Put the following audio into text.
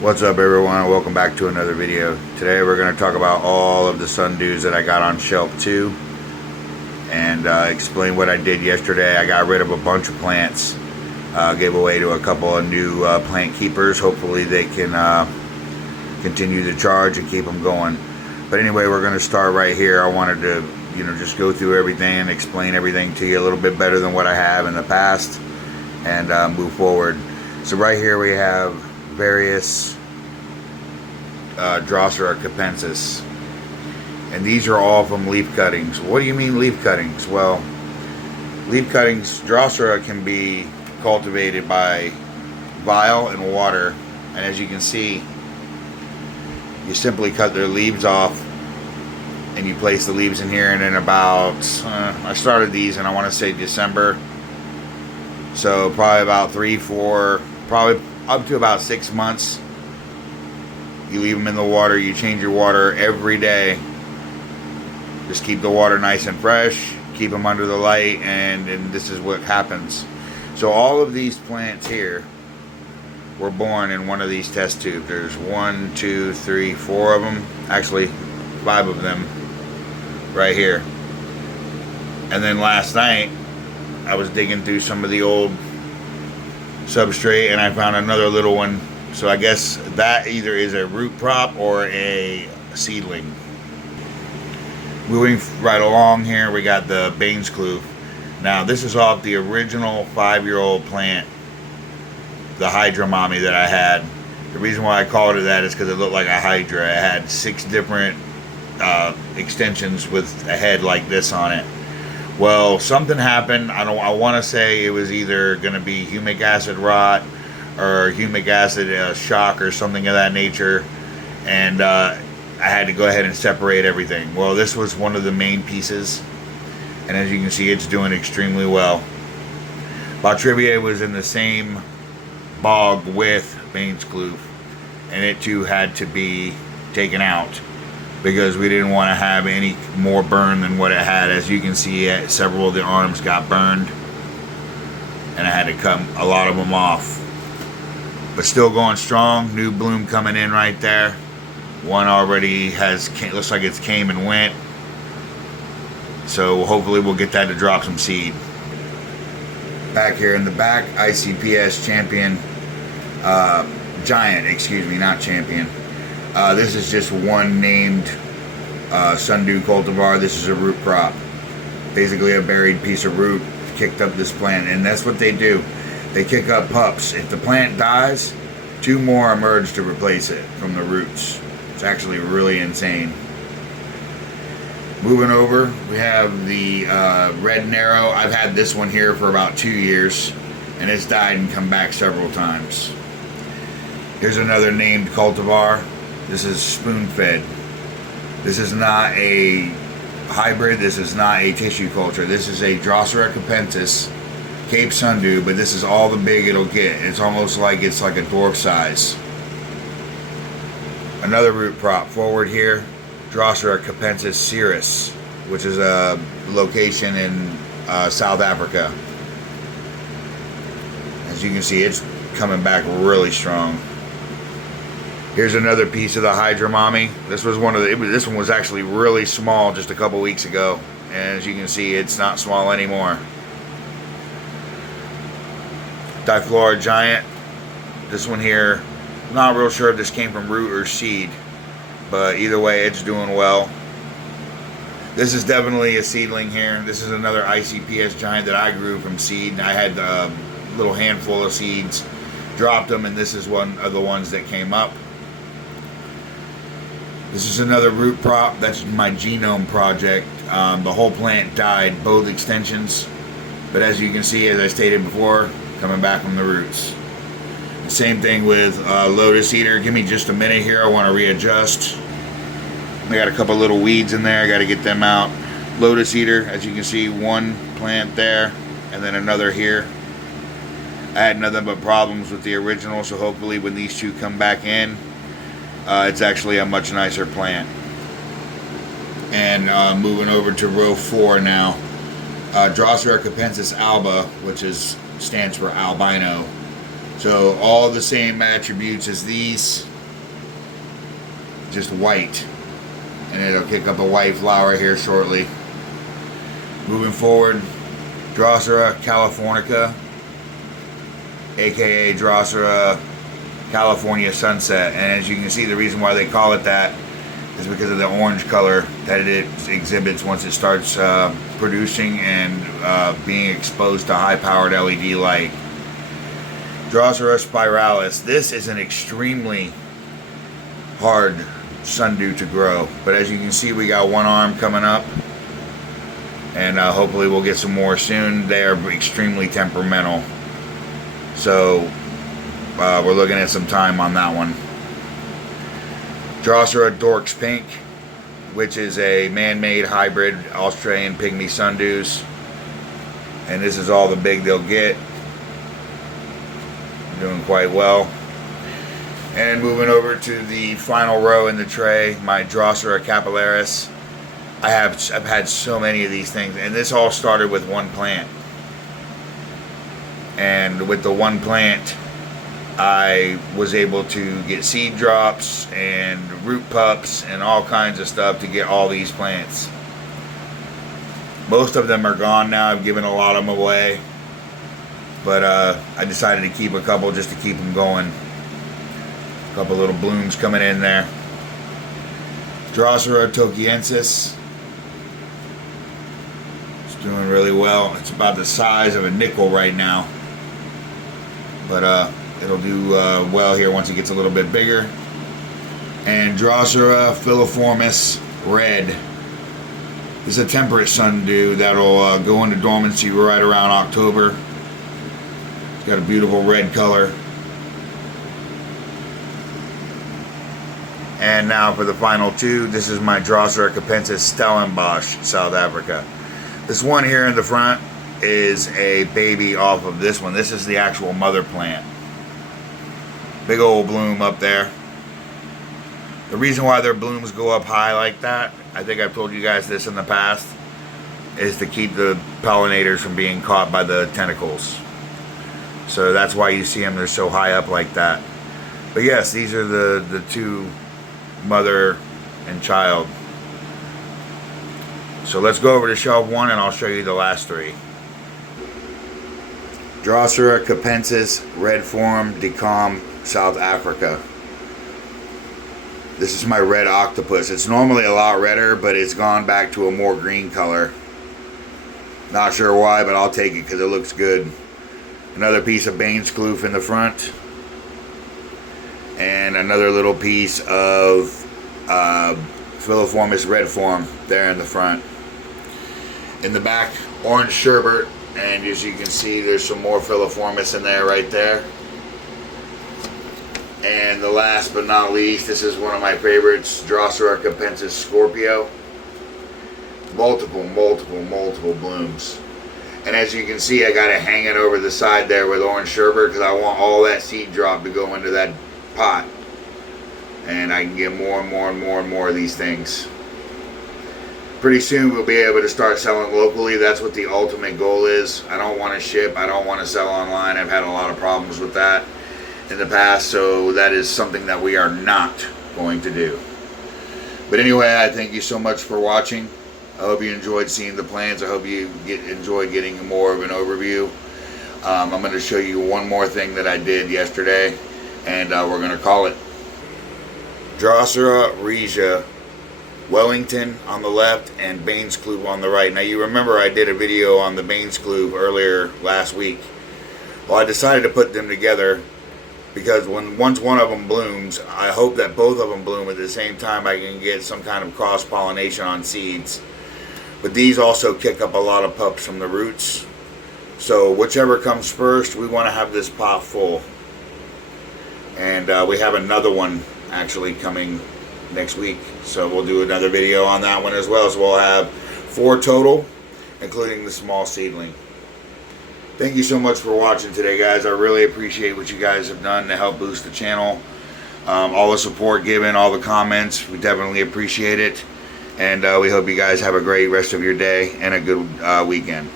What's up, everyone, and welcome back to another video. Today we're going to talk about all of the Sundews that I got on shelf 2 and explain what I did yesterday. I got rid of a bunch of plants, gave away to a couple of new plant keepers. Hopefully they can continue the charge and keep them going. But anyway, we're going to start right here. I wanted to just go through everything and explain everything to you a little bit better than what I have in the past and move forward. So right here we have various Drosera capensis, and these are all from leaf cuttings. What do you mean leaf cuttings? Well, leaf cuttings, Drosera can be cultivated by vial and water, and as you can see, you simply cut their leaves off and you place the leaves in here, and in about I started these and I want to say December, so probably about 3-4, probably up to about 6 months. You leave them in the water. You change your water every day. Just keep the water nice and fresh. Keep them under the light, and this is what happens. So all of these plants here were born in one of these test tubes. There's 1, 2, 3, 4 of them. Actually, 5 of them right here. And then last night, I was digging through some of the old substrate and I found another little one. So I guess that either is a root prop or a seedling. Moving right along here, we got the Baines Kloof. Now this is off the original 5-year-old plant, the Hydra Mommy that I had. The reason why I called it that is because it looked like a Hydra. It had 6 different extensions with a head like this on it. Well, something happened. I want to say it was either going to be humic acid rot or humic acid shock or something of that nature, and I had to go ahead and separate everything. Well, this was one of the main pieces, and as you can see, it's doing extremely well. Botryviae was in the same bog with Baines Kloof, and it too had to be taken out because we didn't want to have any more burn than what it had. As you can see, several of the arms got burned, and I had to cut a lot of them off. But still going strong. New bloom coming in right there. One already looks like it's came and went. So hopefully we'll get that to drop some seed. Back here in the back, ICPS champion, giant, excuse me, not champion. This is just one named Sundew cultivar. This is a root crop. Basically a buried piece of root kicked up this plant, and that's what they do. They kick up pups. If the plant dies, 2 more emerge to replace it from the roots. It's actually really insane. Moving over, we have the Red Narrow. I've had this one here for about 2 years, and it's died and come back several times. Here's another named cultivar. This is spoon-fed. This is not a hybrid. This is not a tissue culture. This is a Drosera capensis Cape Sundew, but this is all the big it'll get. It's almost like it's like a dwarf size. Another root prop forward here, Drosera capensis Cirrus, which is a location in South Africa. As you can see, it's coming back really strong. Here's another piece of the Hydra Mommy. This was this one was actually really small just a couple weeks ago, and as you can see, it's not small anymore. Diflora Giant. This one here, not real sure if this came from root or seed, but either way, it's doing well. This is definitely a seedling here. This is another ICPS Giant that I grew from seed. I had a little handful of seeds, dropped them, and this is one of the ones that came up. This is another root prop. That's my genome project. The whole plant died, both extensions, but as you can see, as I stated before, coming back from the roots. Same thing with Lotus Eater. Give me just a minute here. I want to readjust. I got a couple little weeds in there. I got to get them out. Lotus Eater, as you can see, one plant there and then another here. I had nothing but problems with the original, so hopefully when these 2 come back in, it's actually a much nicer plant. And moving over to row 4 now. Drosera capensis alba, which stands for albino. So all the same attributes as these, just white. And it'll kick up a white flower here shortly. Moving forward, Drosera californica, aka Drosera California Sunset. And as you can see, the reason why they call it that is because of the orange color that it exhibits once it starts producing and being exposed to high-powered LED light. Drosera spiralis. This is an extremely hard sundew to grow, but as you can see, we got one arm coming up, and hopefully we'll get some more soon. They are extremely temperamental, so we're looking at some time on that one. Drosera Dorks Pink, which is a man-made hybrid Australian pygmy sundews, and this is all the big they'll get. Doing quite well. And moving over to the final row in the tray, my Drosera capillaris. I've had so many of these things, and this all started with one plant. And with the one plant, I was able to get seed drops and root pups and all kinds of stuff to get all these plants. Most of them are gone now. I've given a lot of them away. But I decided to keep a couple just to keep them going. A couple little blooms coming in there. Drosera tokiensis. It's doing really well. It's about the size of a nickel right now. But it'll do well here once it gets a little bit bigger. And Drosera filiformis red. This is a temperate sundew that'll go into dormancy right around October. Got a beautiful red color. And now for the final two. This is my Drosera capensis Stellenbosch, South Africa. This one here in the front is a baby off of this one. This is the actual mother plant. Big old bloom up there. The reason why their blooms go up high like that, I think I've told you guys this in the past, is to keep the pollinators from being caught by the tentacles. So that's why you see them, they're so high up like that. But yes, these are the two, mother and child. So let's go over to shelf one and I'll show you the last three. Drosera capensis red form decom, South Africa. This is my red octopus. It's normally a lot redder, but it's gone back to a more green color. Not sure why, but I'll take it because it looks good. Another piece of Baines kloof in the front. And another little piece of filiformis red form there in the front. In the back, orange sherbet. And as you can see, there's some more filiformis in there right there. And the last but not least, this is one of my favorites, Drosera capensis Scorpio. Multiple blooms. And as you can see, I got it hanging over the side there with orange sherbet because I want all that seed drop to go into that pot. And I can get more and more of these things. Pretty soon we'll be able to start selling locally. That's what the ultimate goal is. I don't want to ship. I don't want to sell online. I've had a lot of problems with that in the past. So that is something that we are not going to do. But anyway, I thank you so much for watching. I hope you enjoyed seeing the plants. I hope you enjoyed getting more of an overview. I'm going to show you one more thing that I did yesterday, and we're going to call it Drosera regia, Wellington on the left and Baines kloof on the right. Now you remember I did a video on the Baines kloof earlier last week. Well, I decided to put them together because once one of them blooms, I hope that both of them bloom at the same time. I can get some kind of cross-pollination on seeds. But these also kick up a lot of pups from the roots. So whichever comes first, we want to have this pot full. And we have another one actually coming next week. So we'll do another video on that one as well. So we'll have 4 total, including the small seedling. Thank you so much for watching today, guys. I really appreciate what you guys have done to help boost the channel. All the support given, all the comments, we definitely appreciate it. And we hope you guys have a great rest of your day and a good weekend.